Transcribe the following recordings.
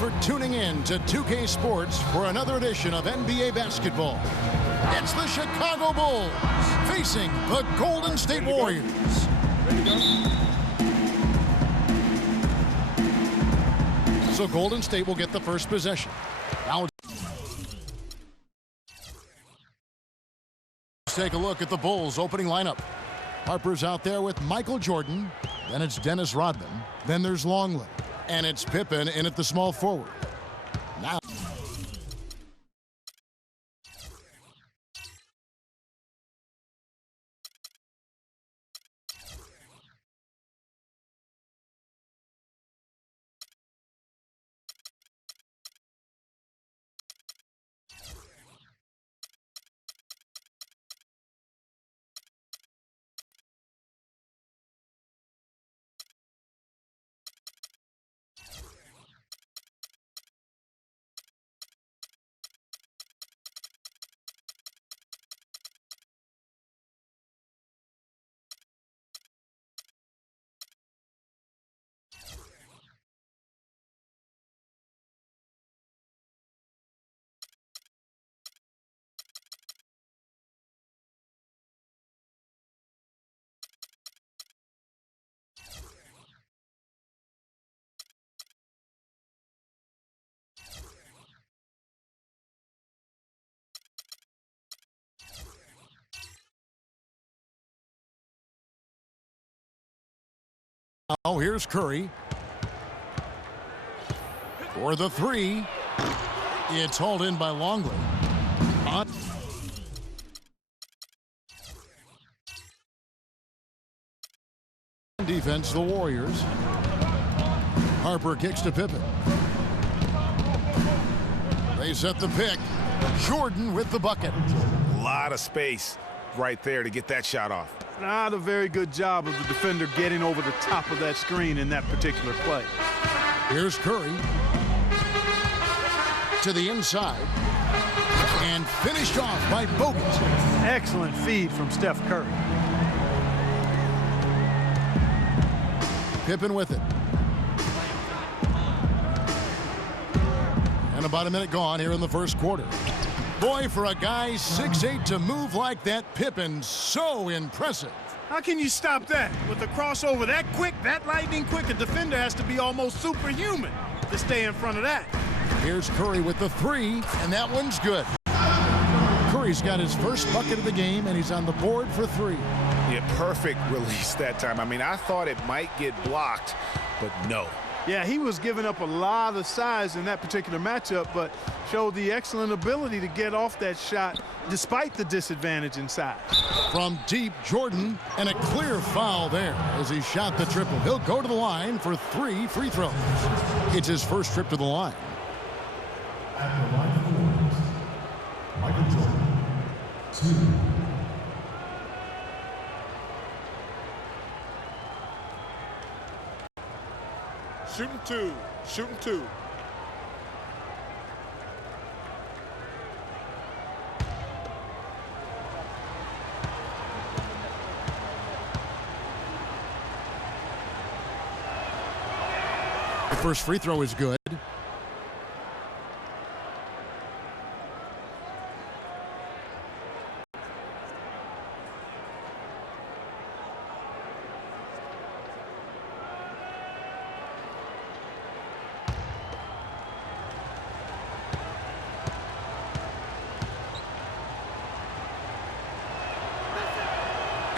for tuning in to 2K Sports for another edition of NBA basketball. It's the Chicago Bulls facing the Golden State Warriors. Ready to go? So Golden State will get the first possession. Now let's take a look at the Bulls opening lineup. Harper's out there with Michael Jordan. Then it's Dennis Rodman. Then there's Longley. And it's Pippen in at the small forward. Now here's Curry. For the three. It's hauled in by Longley. On defense, the Warriors. Harper kicks to Pippen. They set the pick. Jordan with the bucket. A lot of space right there to get that shot off. Not a very good job of the defender getting over the top of that screen in that particular play. Here's Curry. To the inside. And finished off by Bogut. Excellent feed from Steph Curry. Pippen with it. And about a minute gone here in the first quarter. Boy, for a guy 6'8" to move like that, Pippen, so impressive. How can you stop that? With a crossover that quick, that lightning quick, a defender has to be almost superhuman to stay in front of that. Here's Curry with the three, and that one's good. Curry's got his first bucket of the game, and he's on the board for three. Yeah, perfect release that time. I mean, I thought it might get blocked, but no. Yeah, he was giving up a lot of size in that particular matchup, but showed the excellent ability to get off that shot despite the disadvantage in size. From deep, Jordan, and a clear foul there as he shot the triple. He'll go to the line for 3 free throws. It's his first trip to the line. At the line for the Warriors, Michael Jordan, 2. Shooting two. Shooting two. The first free throw is good.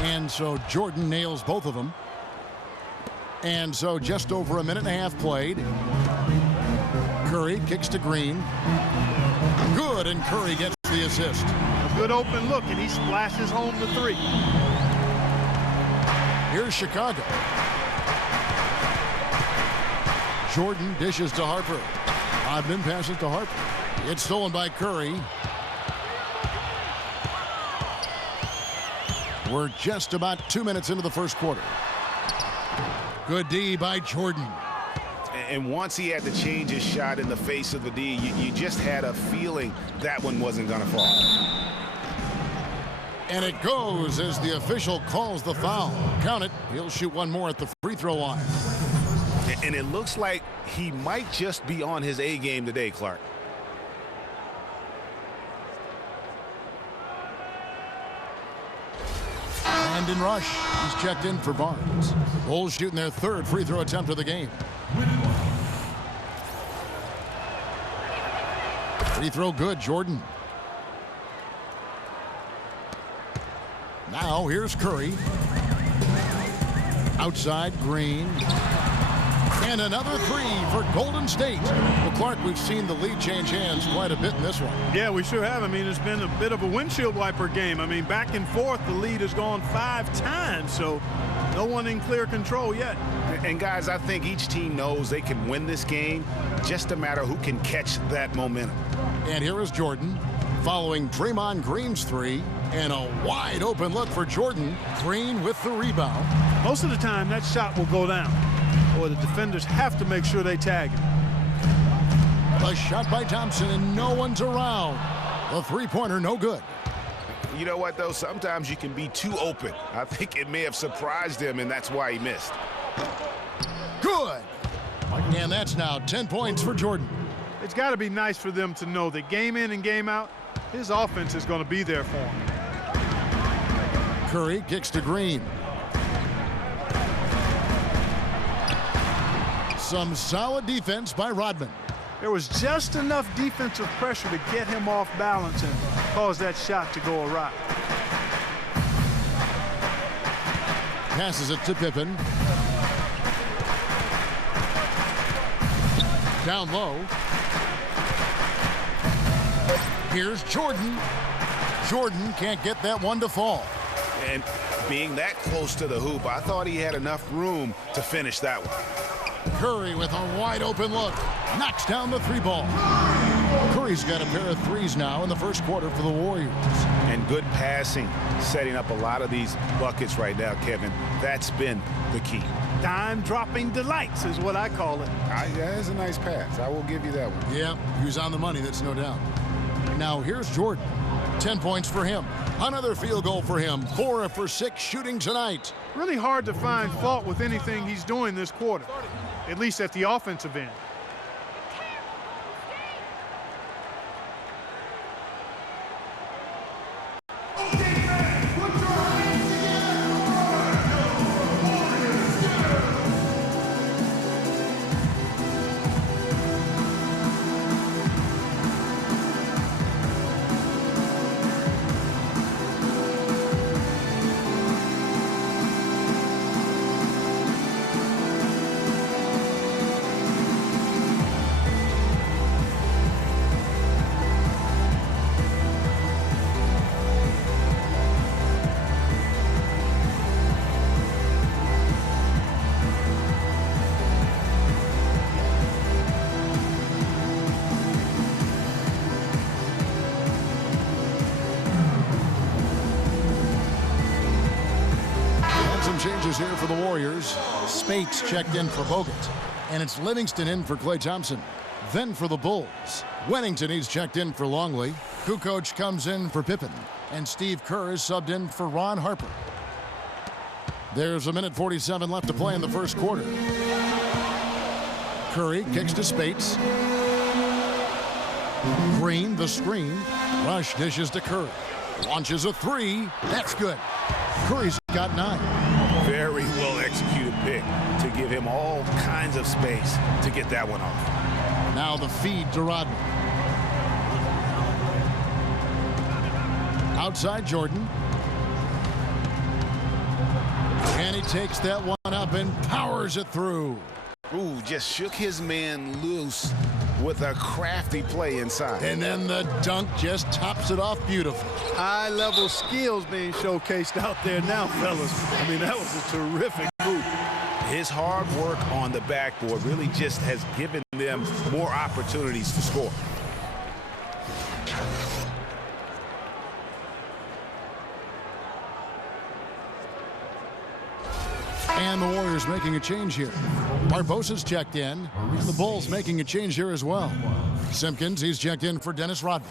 And so Jordan nails both of them. And so just over a minute and a half played. Curry kicks to Green. Good, and Curry gets the assist. A good open look, and he splashes home the three. Here's Chicago. Jordan dishes to Harper. Rodman passes to Harper. It's stolen by Curry. We're just about 2 minutes into the first quarter. Good D by Jordan. And once he had to change his shot in the face of the D, you just had a feeling that one wasn't going to fall. And it goes as the official calls the foul. Count it. He'll shoot one more at the free throw line. And it looks like he might just be on his A game today, Clark. And in rush, he's checked in for Barnes. Bulls shooting their third free throw attempt of the game. Free throw good, Jordan. Now here's Curry. Outside, Green. And another three for Golden State. Well, Clark, we've seen the lead change hands quite a bit in this one. Yeah, we sure have. I mean, it's been a bit of a windshield wiper game. I mean, back and forth, the lead has gone 5 times, so no one in clear control yet. And guys, I think each team knows they can win this game, just a matter who can catch that momentum. And here is Jordan following Draymond Green's three, and a wide open look for Jordan. Green with the rebound. Most of the time, that shot will go down, or the defenders have to make sure they tag him. A shot by Thompson, and no one's around. The three-pointer, no good. You know what, though? Sometimes you can be too open. I think it may have surprised him, and that's why he missed. Good. And that's now 10 points for Jordan. It's got to be nice for them to know that game in and game out, his offense is going to be there for him. Curry kicks to Green. Some solid defense by Rodman. There was just enough defensive pressure to get him off balance and cause that shot to go awry. Passes it to Pippen. Down low. Here's Jordan. Jordan can't get that one to fall. And being that close to the hoop, I thought he had enough room to finish that one. Curry with a wide open look. Knocks down the three ball. Curry's got a pair of threes now in the first quarter for the Warriors. And good passing, setting up a lot of these buckets right now, Kevin. That's been the key. Dime-dropping delights is what I call it. That's a nice pass. I will give you that one. Yeah, he was on the money, that's no doubt. Now here's Jordan. 10 points for him. Another field goal for him. 4 for 6 shooting tonight. Really hard to find fault with anything he's doing this quarter, at least at the offensive end. Changes here for the Warriors. Spates checked in for Bogut. And it's Livingston in for Klay Thompson. Then for the Bulls, Wennington, he's checked in for Longley. Kukoc comes in for Pippen. And Steve Kerr is subbed in for Ron Harper. There's a minute 47 left to play in the first quarter. Curry kicks to Spates. Green, the screen. Rush dishes to Curry. Launches a three. That's good. Curry's got 9. Very well executed pick to give him all kinds of space to get that one off. Now the feed to Rodman. Outside Jordan. And he takes that one up and powers it through. Ooh, just shook his man loose with a crafty play inside. And then the dunk just tops it off beautifully. High-level skills being showcased out there now, fellas. I mean, that was a terrific move. His hard work on the backboard really just has given them more opportunities to score. And the Warriors making a change here. Barbosa's checked in. And the Bulls making a change here as well. Simpkins, he's checked in for Dennis Rodman.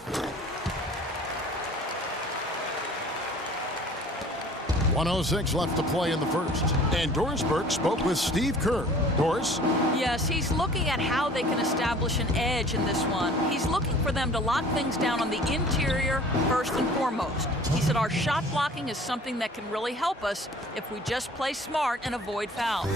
1:06 left to play in the first. And Doris Burke spoke with Steve Kerr. Doris? Yes, he's looking at how they can establish an edge in this one. He's looking for them to lock things down on the interior first and foremost. He said our shot blocking is something that can really help us if we just play smart and avoid fouls.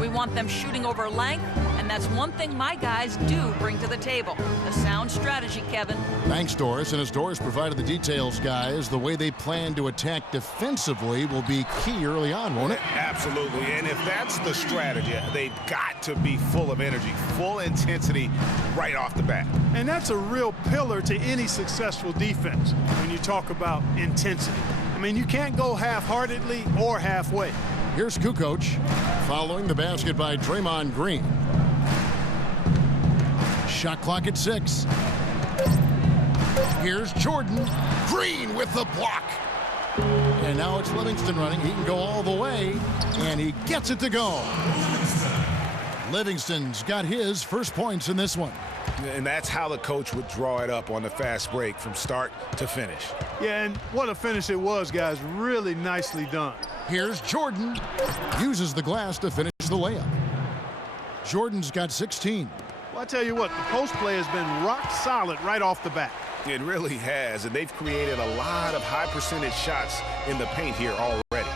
We want them shooting over length, and that's one thing my guys do bring to the table. A sound strategy, Kevin. Thanks, Doris. And as Doris provided the details, guys, the way they plan to attack defensively will be key early on, won't it? Absolutely. And if that's the strategy, they've got to be full of energy, full intensity right off the bat. And that's a real pillar to any successful defense when you talk about intensity. I mean, you can't go half-heartedly or halfway. Here's Kukoc following the basket by Draymond Green. Shot clock at 6. Here's Jordan. Green with the block. And now it's Livingston running. He can go all the way, and he gets it to go. Livingston's got his first points in this one. And that's how the coach would draw it up on the fast break from start to finish. Yeah, and what a finish it was, guys. Really nicely done. Here's Jordan. Uses the glass to finish the layup. Jordan's got 16. Well, I tell you what, the post play has been rock solid right off the bat. It really has, and they've created a lot of high percentage shots in the paint here already.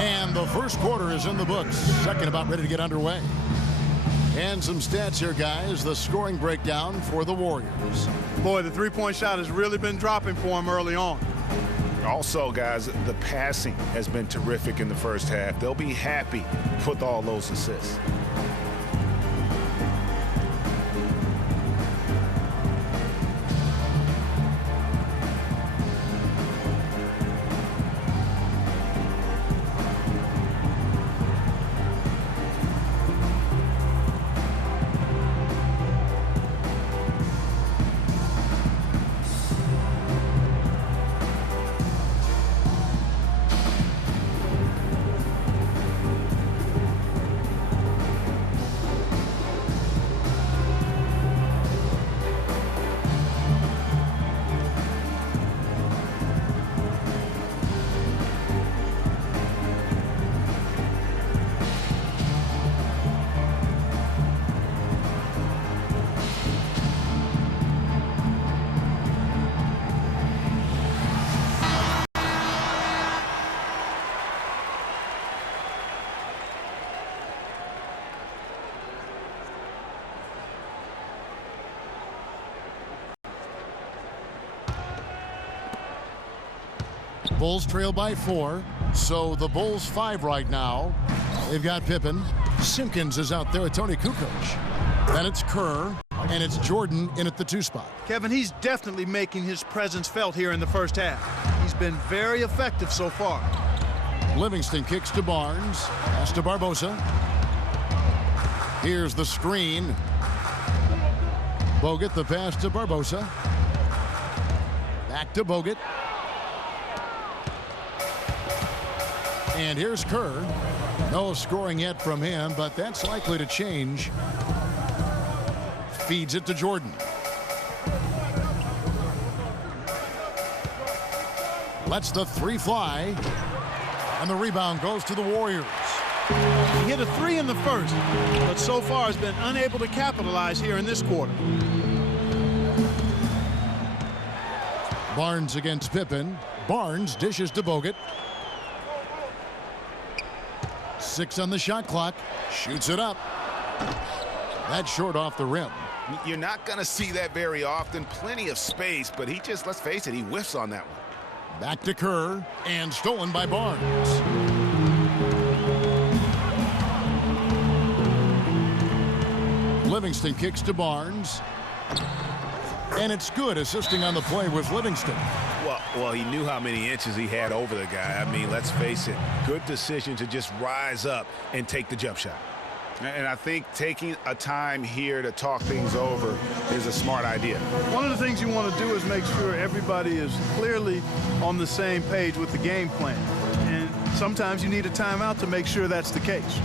And the first quarter is in the books. Second about ready to get underway. And some stats here, guys. The scoring breakdown for the Warriors. Boy, the three-point shot has really been dropping for them early on. Also, guys, the passing has been terrific in the first half. They'll be happy with all those assists. Bulls trail by 4. So the Bulls 5 right now. They've got Pippen. Simpkins is out there with Tony Kukoc. Then it's Kerr, and it's Jordan in at the 2 spot. Kevin, he's definitely making his presence felt here in the first half. He's been very effective so far. Livingston kicks to Barnes. Pass to Barbosa. Here's the screen. Bogut, the pass to Barbosa. Back to Bogut. And here's Kerr. No scoring yet from him, but that's likely to change. Feeds it to Jordan. Lets the 3 fly. And the rebound goes to the Warriors. He hit a 3 in the first, but so far has been unable to capitalize here in this quarter. Barnes against Pippen. Barnes dishes to Bogut. 6 on the shot clock. Shoots it up. That's short off the rim. You're not going to see that very often. Plenty of space, but he just, let's face it, he whiffs on that one. Back to Kerr, and stolen by Barnes. Livingston kicks to Barnes. And it's good. Assisting on the play was Livingston. Well, he knew how many inches he had over the guy. I mean, let's face it, good decision to just rise up and take the jump shot. And I think taking a time here to talk things over is a smart idea. One of the things you want to do is make sure everybody is clearly on the same page with the game plan. And sometimes you need a timeout to make sure that's the case.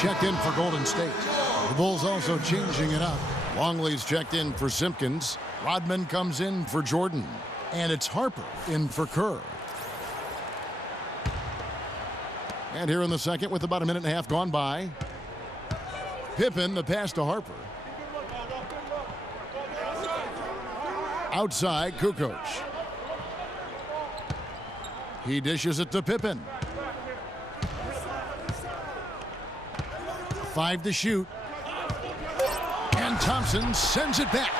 Checked in for Golden State. The Bulls also changing it up. Longley's checked in for Simpkins. Rodman comes in for Jordan. And it's Harper in for Kerr. And here in the second with about a minute and a half gone by. Pippen, the pass to Harper. Outside, Kukoc. He dishes it to Pippen. 5 to shoot. And Thompson sends it back.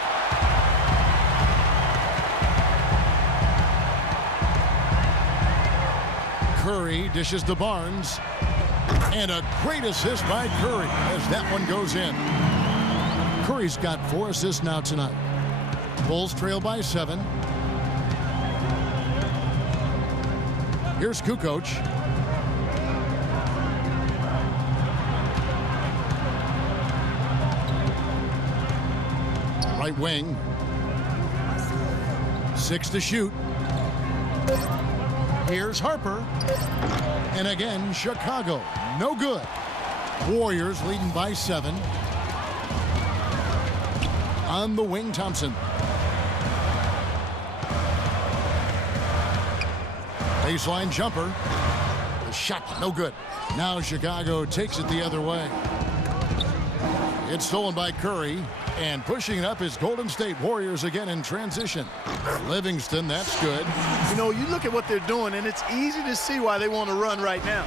Curry dishes to Barnes. And a great assist by Curry as that one goes in. Curry's got 4 assists now tonight. Bulls trail by 7. Here's Kukoc. Right wing. 6 to shoot. Here's Harper. And again, Chicago. No good. Warriors leading by 7. On the wing, Thompson. Baseline jumper. The shot, no good. Now Chicago takes it the other way. It's stolen by Curry. And pushing it up is Golden State Warriors again in transition. Livingston, that's good. You know, you look at what they're doing, and it's easy to see why they want to run right now.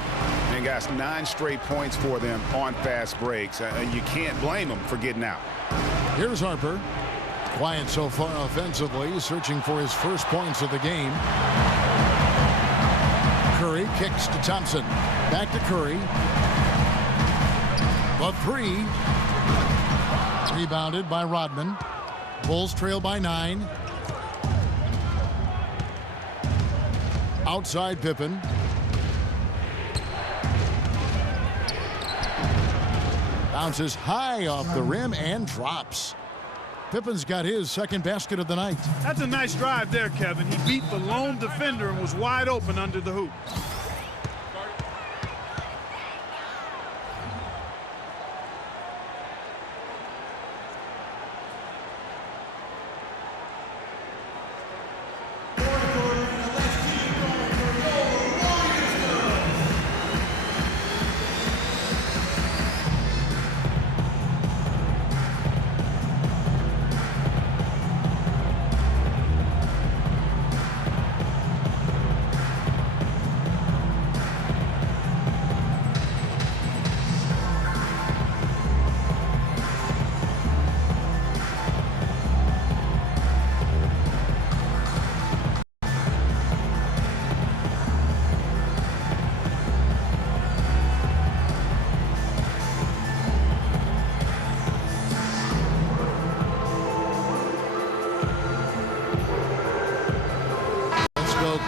And guys, 9 straight points for them on fast breaks. You can't blame them for getting out. Here's Harper. Quiet so far offensively, searching for his first points of the game. Curry kicks to Thompson. Back to Curry. The 3. Rebounded by Rodman. Bulls trail by 9. Outside Pippen. Bounces high off the rim and drops. Pippen's got his second basket of the night. That's a nice drive there, Kevin. He beat the lone defender and was wide open under the hoop.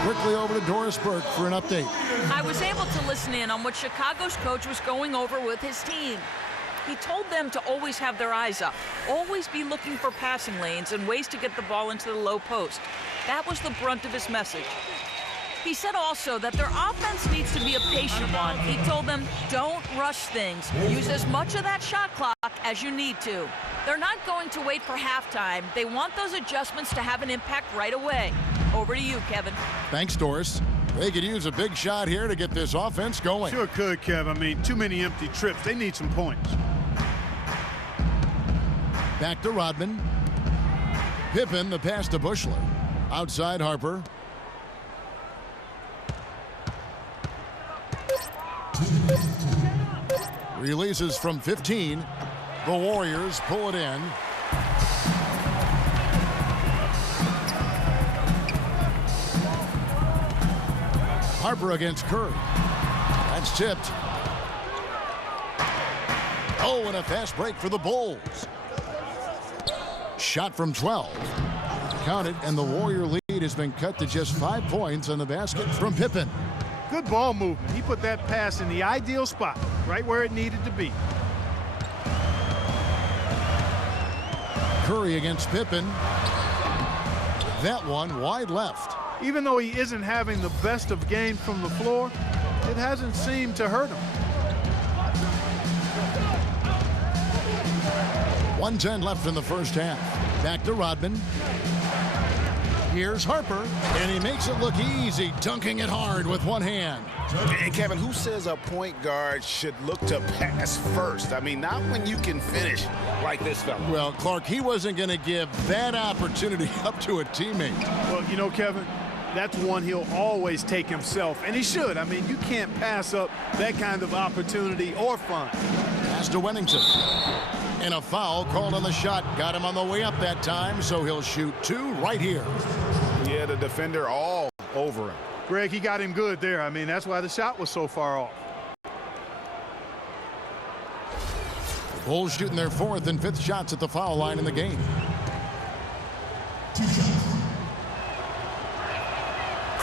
Quickly over to Doris Burke for an update. I was able to listen in on what Chicago's coach was going over with his team. He told them to always have their eyes up, always be looking for passing lanes and ways to get the ball into the low post. That was the brunt of his message. He said also that their offense needs to be a patient one. He told them, don't rush things. Use as much of that shot clock as you need to. They're not going to wait for halftime. They want those adjustments to have an impact right away. Over to you, Kevin. Thanks, Doris. They could use a big shot here to get this offense going. Sure could, Kev. I mean, too many empty trips. They need some points. Back to Rodman. Pippen, the pass to Bushler. Outside Harper. Releases from 15. The Warriors pull it in. Harper against Curry. That's tipped. Oh, and a fast break for the Bulls. Shot from 12. Counted, and the Warrior lead has been cut to just 5 points on the basket from Pippen. Good ball movement. He put that pass in the ideal spot, right where it needed to be. Curry against Pippen. That one wide left. Even though he isn't having the best of games from the floor, it hasn't seemed to hurt him. 1:10 left in the first half. Back to Rodman. Here's Harper, and he makes it look easy, dunking it hard with one hand. And Kevin, who says a point guard should look to pass first? I mean, not when you can finish like this fella. Well, Clark, he wasn't going to give that opportunity up to a teammate. Well, you know, Kevin, that's one he'll always take himself, and he should. I mean, you can't pass up that kind of opportunity or fun. Pass to Wennington. And a foul called on the shot. Got him on the way up that time, so he'll shoot 2 right here. Yeah, the defender all over him. Greg, he got him good there. I mean, that's why the shot was so far off. Bulls shooting their 4th and 5th shots at the foul line in the game.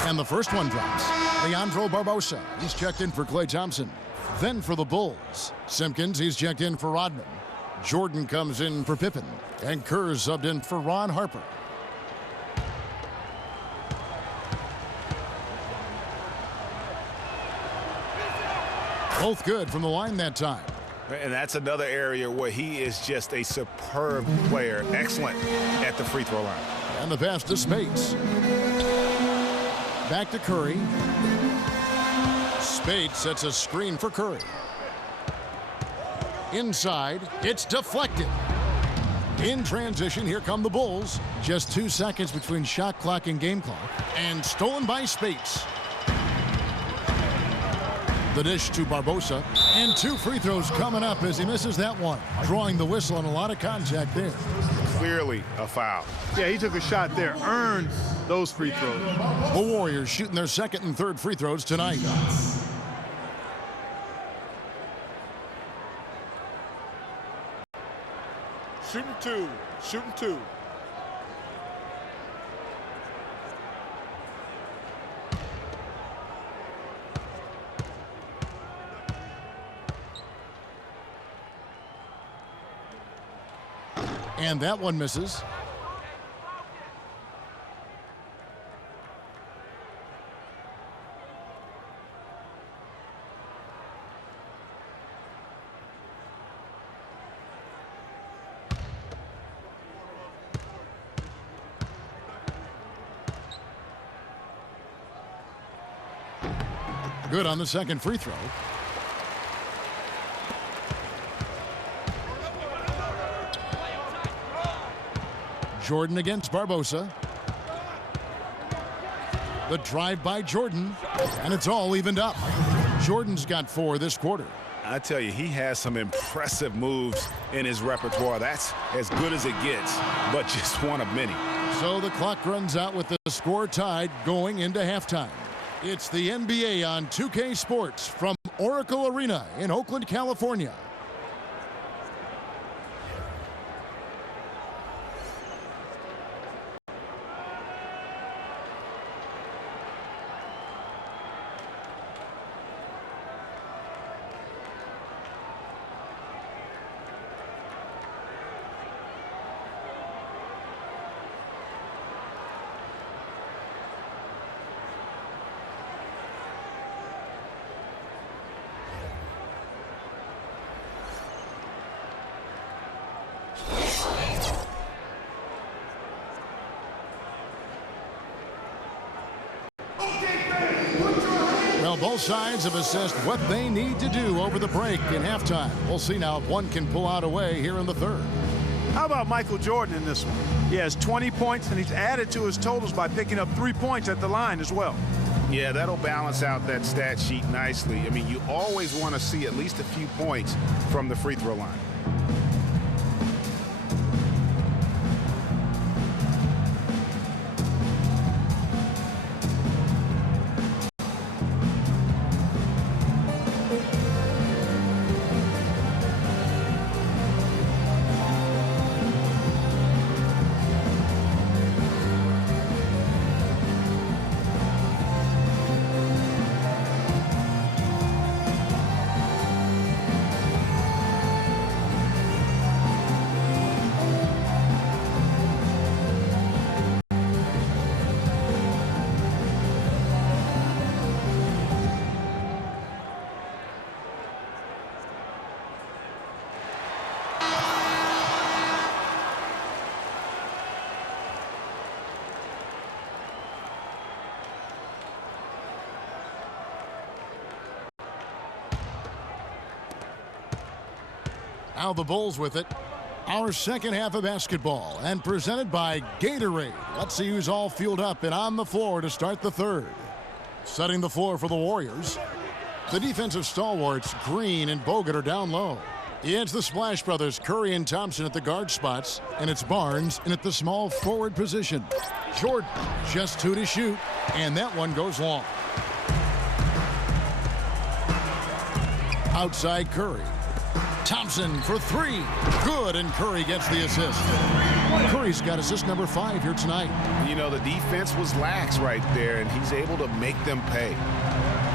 And the first one drops. Leandro Barbosa. He's checked in for Klay Thompson. Then for the Bulls, Simpkins, he's checked in for Rodman. Jordan comes in for Pippen. And Kerr subbed in for Ron Harper. Both good from the line that time. And that's another area where he is just a superb player. Excellent at the free throw line. And the pass to Spates. Back to Curry. Spates sets a screen for Curry. Inside, it's deflected. In transition, here come the Bulls. Just 2 seconds between shot clock and game clock. And stolen by Spates. The dish to Barbosa. And 2 free throws coming up as he misses that one. Drawing the whistle on a lot of contact there. Clearly a foul. Yeah, he took a shot there. Earned those free throws. The Warriors shooting their 2nd and 3rd free throws tonight. Shooting 2. Shooting 2. And that one misses. Good on the 2nd free throw. Jordan against Barbosa. The drive by Jordan, and it's all evened up. Jordan's got 4 this quarter. I tell you, he has some impressive moves in his repertoire. That's as good as it gets, but just one of many. So the clock runs out with the score tied going into halftime. It's the NBA on 2K Sports from Oracle Arena in Oakland, California. Well, both sides have assessed what they need to do over the break in halftime. We'll see now if one can pull out away here in the 3rd. How about Michael Jordan in this one? He has 20 points, and he's added to his totals by picking up 3 points at the line as well. Yeah, that'll balance out that stat sheet nicely. I mean, you always want to see at least a few points from the free throw line. Now the Bulls with it. Our second half of basketball, and presented by Gatorade. Let's see who's all fueled up and on the floor to start the third. Setting the floor for the Warriors. The defensive stalwarts, Green and Bogut, are down low. It's the Splash Brothers, Curry and Thompson at the guard spots, and it's Barnes in at the small forward position. Jordan, just 2 to shoot, and that one goes long. Outside Curry. Thompson for 3. Good, and Curry gets the assist. Curry's got assist number 5 here tonight. You know, the defense was lax right there, and he's able to make them pay.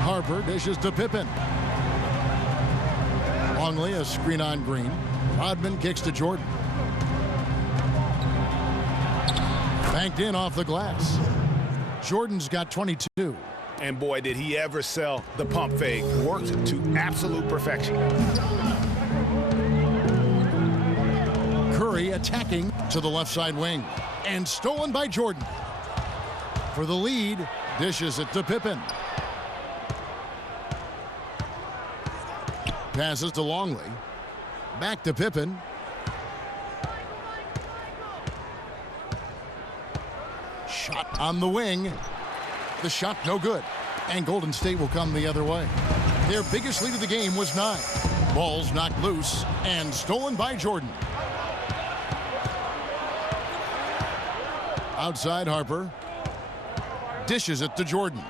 Harper dishes to Pippen. Longley, a screen on Green. Rodman kicks to Jordan. Banked in off the glass. Jordan's got 22. And boy, did he ever sell the pump fake. Worked to absolute perfection. Curry attacking to the left side wing. And stolen by Jordan. For the lead, dishes it to Pippen. Passes to Longley. Back to Pippen. Shot on the wing. The shot no good. And Golden State will come the other way. Their biggest lead of the game was 9. Ball's knocked loose and stolen by Jordan. Outside Harper. Dishes it to Jordan.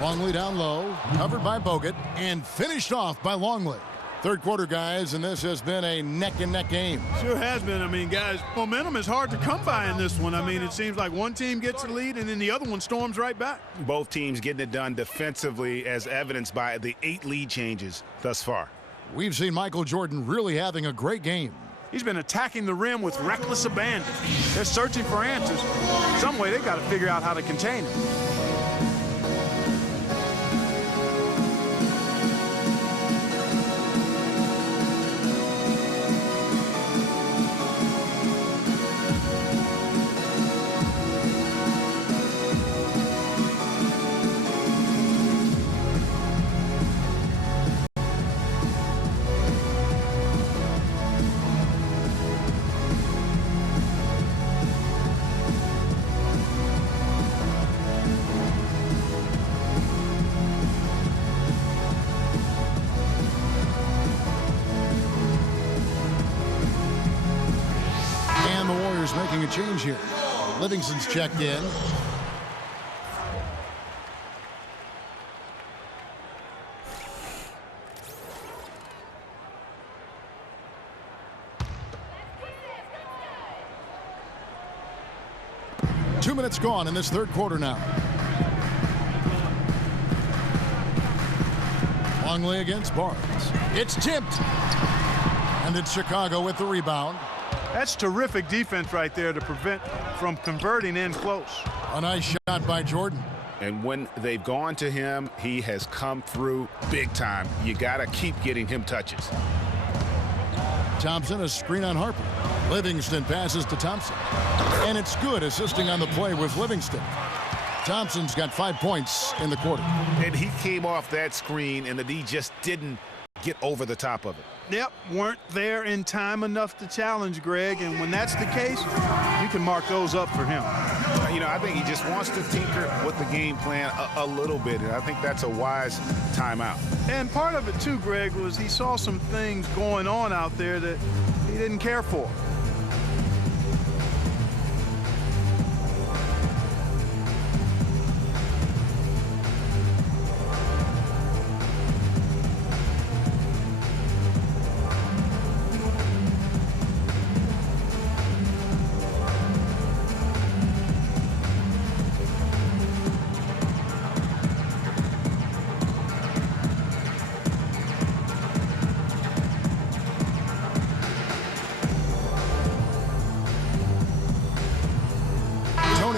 Longley down low, covered by Bogut, and finished off by Longley. Third quarter, guys, and this has been a neck-and-neck game. Sure has been. I mean, guys, momentum is hard to come by in this one. I mean, it seems like one team gets the lead, and then the other one storms right back. Both teams getting it done defensively, as evidenced by the 8 lead changes thus far. We've seen Michael Jordan really having a great game. He's been attacking the rim with reckless abandon. They're searching for answers. Some way they've got to figure out how to contain him. Making a change here. Livingston's checked in. Two minutes gone in this third quarter now. Longley against Barnes. It's tipped. And it's Chicago with the rebound. That's terrific defense right there to prevent from converting in close. A nice shot by Jordan. And when they've gone to him, he has come through big time. You got to keep getting him touches. Thompson, a screen on Harper. Livingston passes to Thompson. And it's good, assisting on the play with Livingston. Thompson's got 5 points in the quarter. And he came off that screen, and the D just didn't get over the top of it. Yep, weren't there in time enough to challenge Greg, and when that's the case, you can mark those up for him. You know, I think he just wants to tinker with the game plan a little bit, and I think that's a wise timeout. And part of it too, Greg, was he saw some things going on out there that he didn't care for.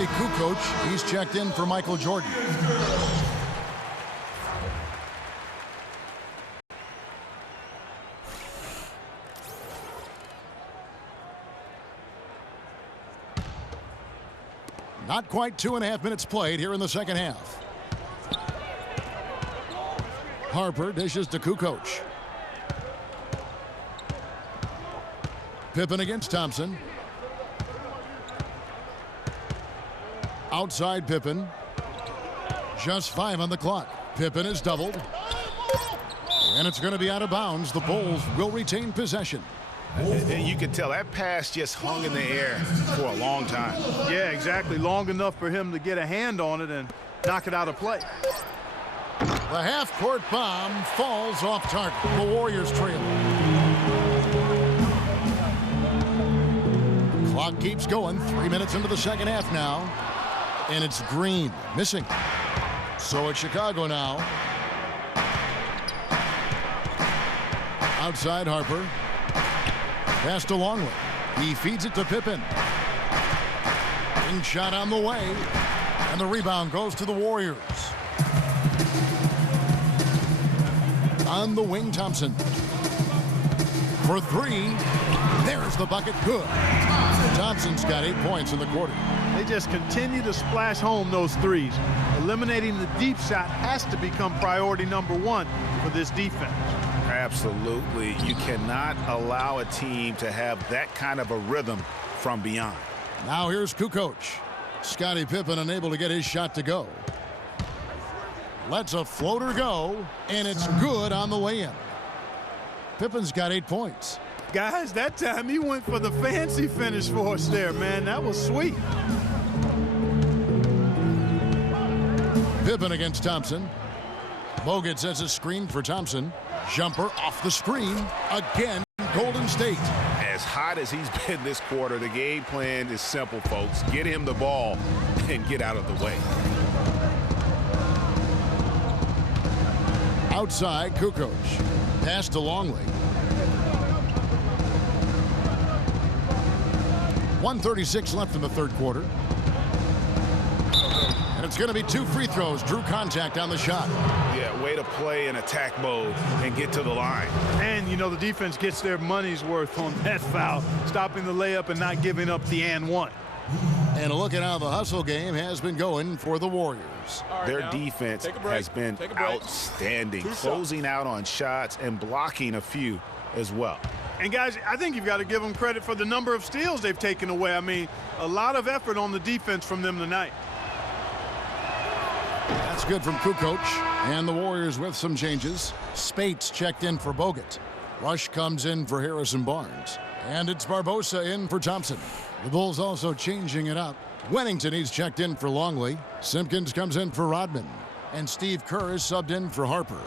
Kukoc, he's checked in for Michael Jordan. Not quite 2.5 minutes played here in the second half. Harper dishes to Kukoc. Pippen against Thompson. Outside Pippen. Just 5 on the clock. Pippen is doubled. And it's going to be out of bounds. The Bulls will retain possession. And you can tell that pass just hung in the air for a long time. Yeah, exactly. Long enough for him to get a hand on it and knock it out of play. The half-court bomb falls off target. The Warriors trail. Clock keeps going. 3 minutes into the second half now. And it's Green missing. So it's Chicago now. Outside Harper. Pass to Longley. He feeds it to Pippen. King shot on the way. And the rebound goes to the Warriors. On the wing, Thompson. For 3. There's the bucket. Good. Thompson's got 8 points in the quarter. They just continue to splash home those threes. Eliminating the deep shot has to become priority number 1 for this defense. Absolutely. You cannot allow a team to have that kind of a rhythm from beyond. Now here's Kukoc. Scottie Pippen unable to get his shot to go. Lets a floater go, and it's good on the way in. Pippen's got 8 points. Guys, that time he went for the fancy finish for us there, man. That was sweet. Pippen against Thompson. Bogut sets a screen for Thompson. Jumper off the screen. Again, Golden State. As hot as he's been this quarter, the game plan is simple, folks. Get him the ball and get out of the way. Outside, Kukoc. Pass to Longley. 1:36 left in the third quarter. And it's going to be 2 free throws. Drew contact on the shot. Yeah, way to play in attack mode and get to the line. And, you know, the defense gets their money's worth on that foul, stopping the layup and not giving up the and one. And a look at how the hustle game has been going for the Warriors. Right, their defense has been outstanding, closing out on shots and blocking a few as well. And, guys, I think you've got to give them credit for the number of steals they've taken away. I mean, a lot of effort on the defense from them tonight. That's good from Kukoc. And the Warriors with some changes. Spates checked in for Bogut. Rush comes in for Harrison Barnes. And it's Barbosa in for Thompson. The Bulls also changing it up. Wennington, he's checked in for Longley. Simpkins comes in for Rodman. And Steve Kerr is subbed in for Harper.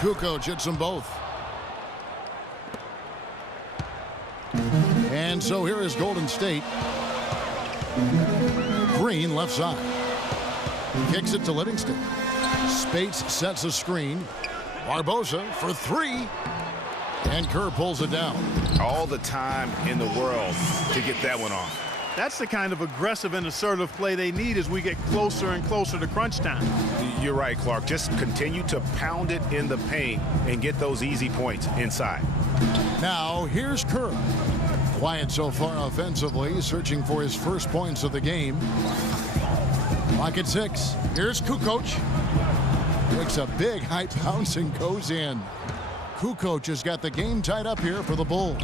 Kukoc hits them both. And so here is Golden State. Green left side. Kicks it to Livingston. Spates sets a screen. Barbosa for 3. And Kerr pulls it down. All the time in the world to get that one off. That's the kind of aggressive and assertive play they need as we get closer and closer to crunch time. You're right, Clark. Just continue to pound it in the paint and get those easy points inside. Now here's Kerr. Quiet so far offensively, searching for his first points of the game. Clock at 6. Here's Kukoc. Makes a big high bounce and goes in. Kukoc has got the game tied up here for the Bulls.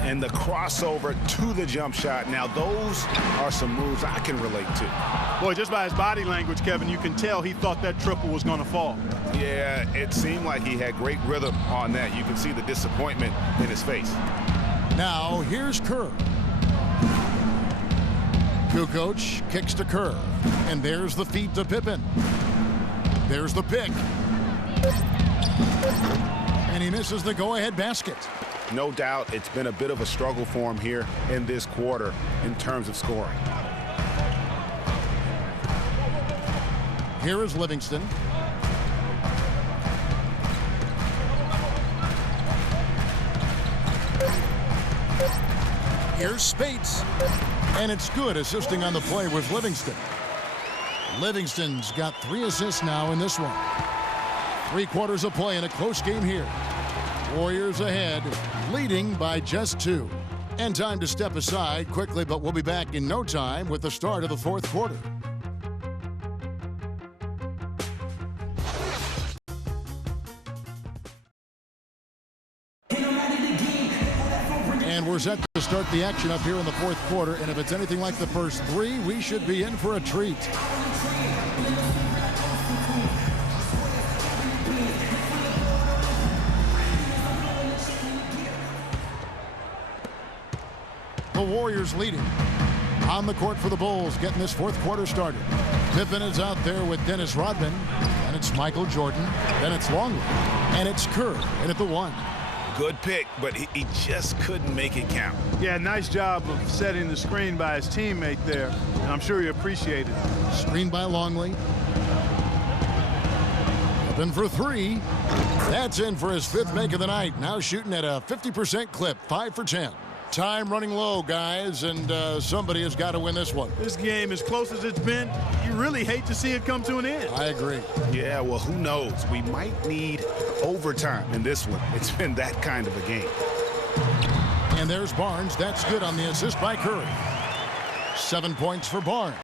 And the crossover to the jump shot. Now, those are some moves I can relate to. Boy, just by his body language, Kevin, you can tell he thought that triple was going to fall. Yeah, it seemed like he had great rhythm on that. You can see the disappointment in his face. Now, here's Kerr. Kukoc kicks to Kerr. And there's the feed to Pippen. There's the pick. And he misses the go-ahead basket. No doubt it's been a bit of a struggle for him here in this quarter in terms of scoring. Here is Livingston. Here's Spates. And it's good. Assisting on the play was Livingston. Livingston's got 3 assists now in this one. 3 quarters of play in a close game here. Warriors ahead, leading by just 2. And time to step aside quickly, but we'll be back in no time with the start of the 4th quarter. And we're set to start the action up here in the 4th quarter. And if it's anything like the first 3, we should be in for a treat. The Warriors leading. On the court for the Bulls, getting this 4th quarter started. Pippen is out there with Dennis Rodman. And it's Michael Jordan. Then it's Longley. And it's Kerr in at the 1. Good pick, but he just couldn't make it count. Yeah, nice job of setting the screen by his teammate there. And I'm sure he appreciated it. Screen by Longley. Up in for 3. That's in for his 5th make of the night. Now shooting at a 50% clip, 5 for 10. Time running low, guys, and somebody has got to win this one. This game, as close as it's been, you really hate to see it come to an end. I agree. Yeah, well, who knows? We might need overtime in this one. It's been that kind of a game. And there's Barnes. That's good on the assist by Curry. 7 points for Barnes.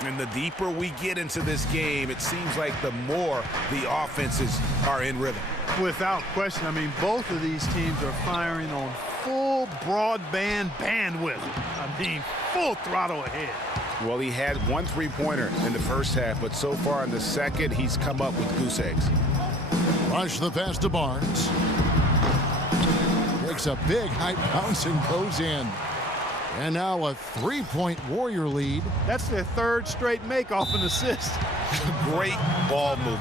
And the deeper we get into this game, it seems like the more the offenses are in rhythm. Without question. I mean, both of these teams are firing on full broadband bandwidth. I mean, full throttle ahead. Well, he had 1 3-pointer in the first half, but so far in the second, he's come up with goose eggs. Rush the pass to Barnes. Takes a big high bounce and goes in. And now a 3-point Warrior lead. That's their 3rd straight make off an assist. Great ball movement.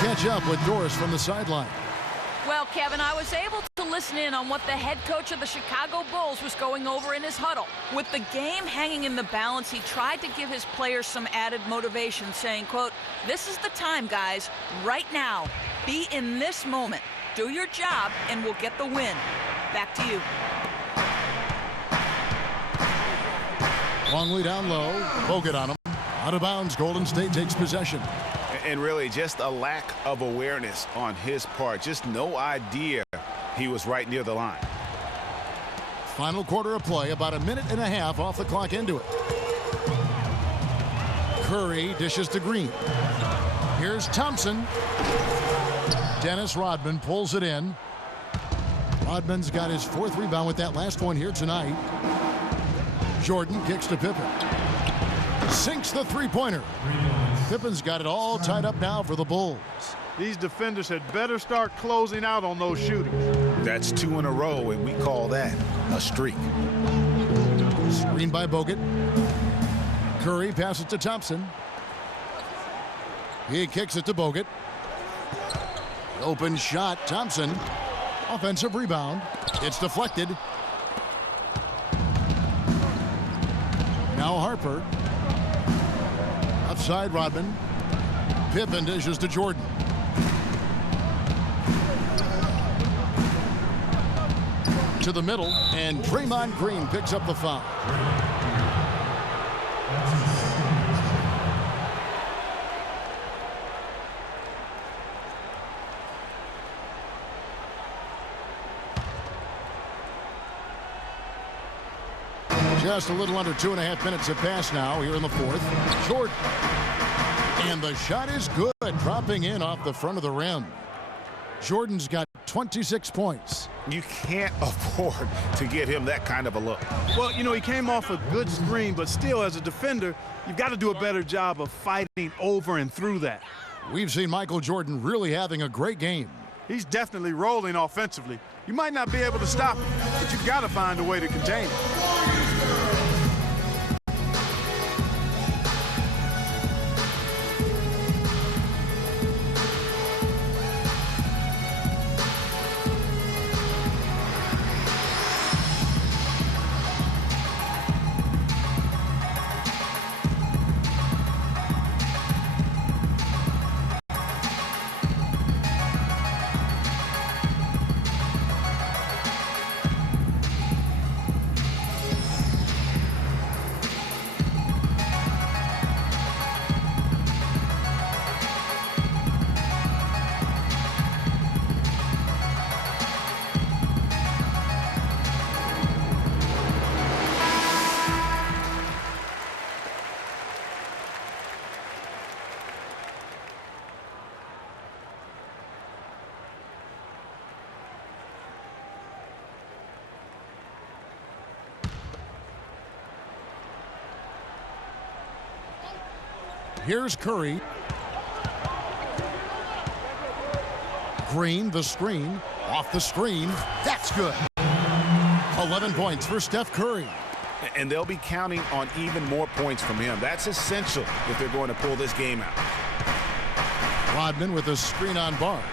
Catch up with Doris from the sideline. Well, Kevin, I was able to listen in on what the head coach of the Chicago Bulls was going over in his huddle. With the game hanging in the balance, he tried to give his players some added motivation, saying, quote, "This is the time, guys, right now. Be in this moment. Do your job, and we'll get the win." Back to you. Longley down low. Bogut on him. Out of bounds. Golden State takes possession. And really just a lack of awareness on his part. Just no idea he was right near the line. Final quarter of play. About a minute and a half off the clock into it. Curry dishes to Green. Here's Thompson. Dennis Rodman pulls it in. Rodman's got his 4th rebound with that last one here tonight. Jordan kicks to Pippen. Sinks the three-pointer. Pippen's got it all tied up now for the Bulls. These defenders had better start closing out on those shootings. That's 2 in a row, and we call that a streak. Screen by Bogut. Curry passes to Thompson. He kicks it to Bogut. Open shot, Thompson. Offensive rebound. It's deflected. Now Harper. Outside Rodman. Pippen dishes to Jordan. To the middle, and Draymond Green picks up the foul. Just a little under 2.5 minutes have passed now here in the fourth. Jordan. And the shot is good, dropping in off the front of the rim. Jordan's got 26 points. You can't afford to get him that kind of a look. Well, you know, he came off a good screen, but still, as a defender, you've got to do a better job of fighting over and through that. We've seen Michael Jordan really having a great game. He's definitely rolling offensively. You might not be able to stop him, but you've got to find a way to contain him. Here's Curry. Green, the screen. Off the screen. That's good. 11 points for Steph Curry. And they'll be counting on even more points from him. That's essential if they're going to pull this game out. Rodman with a screen on Barnes.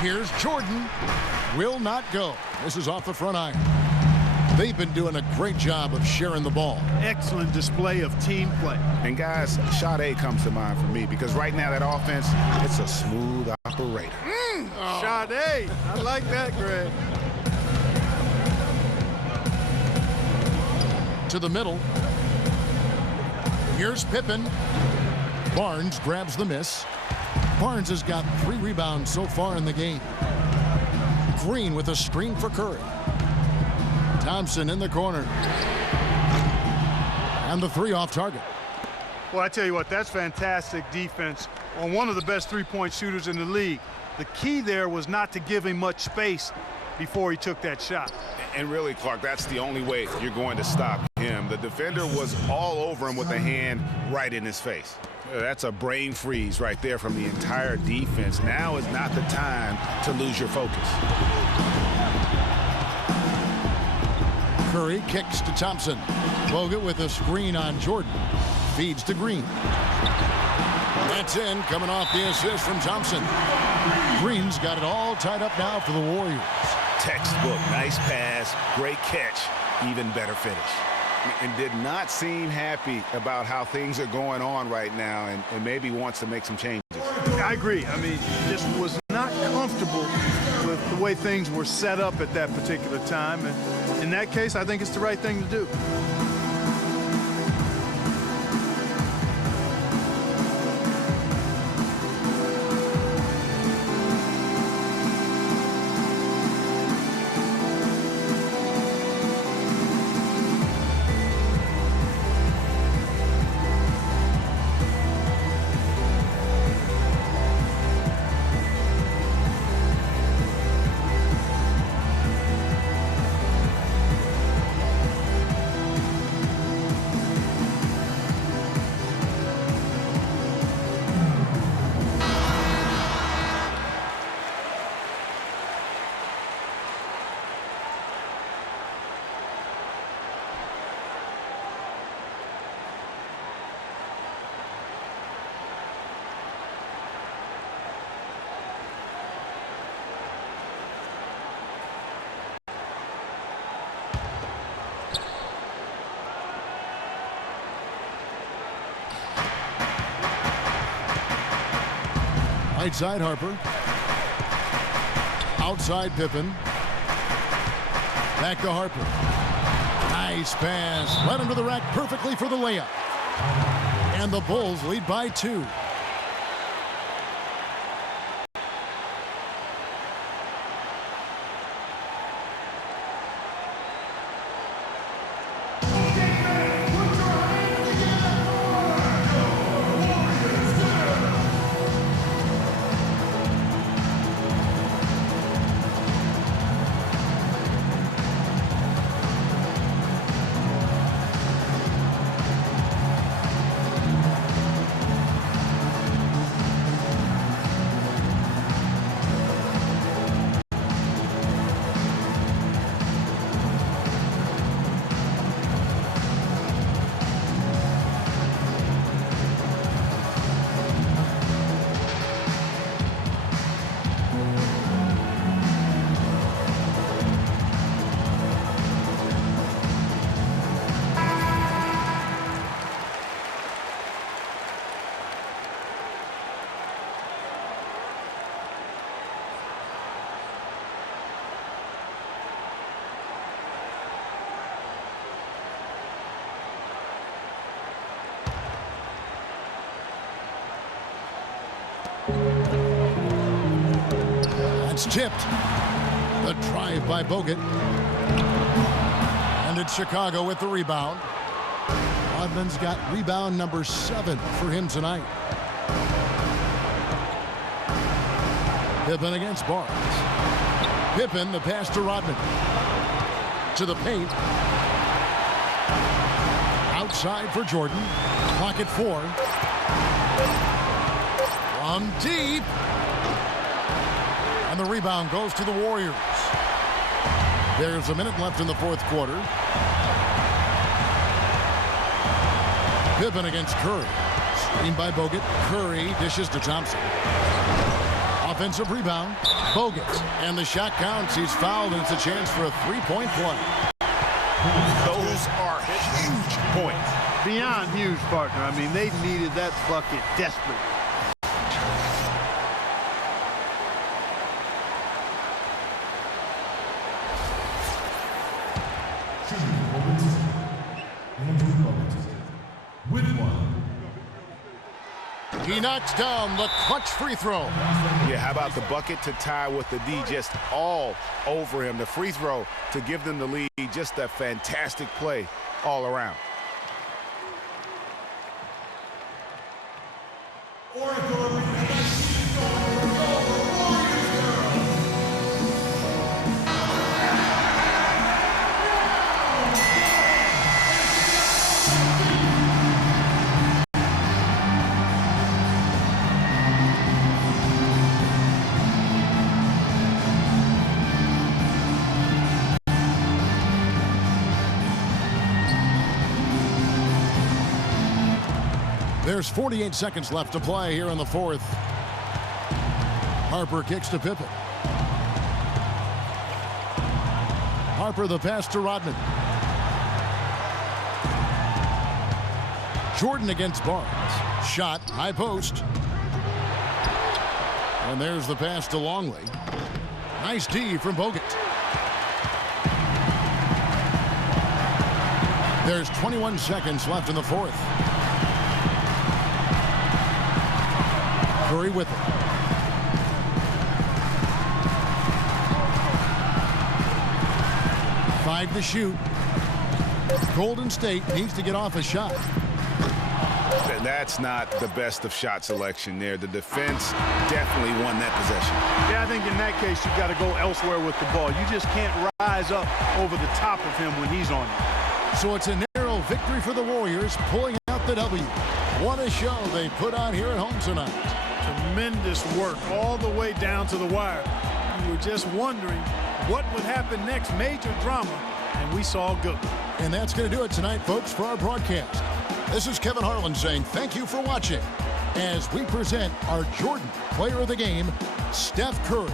Here's Jordan. Will not go. This is off the front iron. They've been doing a great job of sharing the ball. Excellent display of team play. And guys, shot A comes to mind for me because right now that offense, it's a smooth operator. Shot A. I like that, Greg. To the middle. Here's Pippen. Barnes grabs the miss. Barnes has got 3 rebounds so far in the game. Green with a screen for Curry. Thompson in the corner. And the 3 off target. Well, I tell you what, that's fantastic defense on one of the best three-point shooters in the league. The key there was not to give him much space before he took that shot. And really, Clark, that's the only way you're going to stop him. The defender was all over him with a hand right in his face. That's a brain freeze right there from the entire defense. Now is not the time to lose your focus. Curry kicks to Thompson. Bogut with a screen on Jordan. Feeds to Green. That's in, coming off the assist from Thompson. Green's got it all tied up now for the Warriors. Textbook, nice pass, great catch, even better finish. And did not seem happy about how things are going on right now and maybe wants to make some changes. I agree. I mean, just was not comfortable with the way things were set up at that particular time. And in that case, I think it's the right thing to do. Right side Harper. Outside Pippen. Back to Harper. Nice pass. Right under the rack perfectly for the layup. And the Bulls lead by 2. That's tipped. The drive by Bogut. And it's Chicago with the rebound. Rodman's got rebound number 7 for him tonight. Pippen against Barnes. Pippen, the pass to Rodman. To the paint. Outside for Jordan. Clock at 4. From deep. And the rebound goes to the Warriors. There's a minute left in the fourth quarter. Pippen against Curry. Screen by Bogut. Curry dishes to Thompson. Offensive rebound. Bogut. And the shot counts. He's fouled, and it's a chance for a three-point play. Those are huge points. Beyond huge, partner. I mean, they needed that bucket desperately. He knocks down the clutch free throw. Yeah, how about the bucket to tie with the D just all over him. The free throw to give them the lead. Just a fantastic play all around. There's 48 seconds left to play here in the fourth. Harper kicks to Pippen. Harper the pass to Rodman. Jordan against Barnes. Shot, high post. And there's the pass to Longley. Nice D from Bogut. There's 21 seconds left in the fourth. Curry with it. Five to shoot. Golden State needs to get off a shot. And that's not the best of shot selection there. The defense definitely won that possession. Yeah, I think in that case, you've got to go elsewhere with the ball. You just can't rise up over the top of him when he's on you. So it's a narrow victory for the Warriors, pulling out the W. What a show they put on here at home tonight. Tremendous work all the way down to the wire. You were just wondering what would happen next. Major drama, and we saw good. And that's going to do it tonight, folks, for our broadcast. This is Kevin Harlan saying thank you for watching as we present our Jordan Player of the Game, Steph Curry.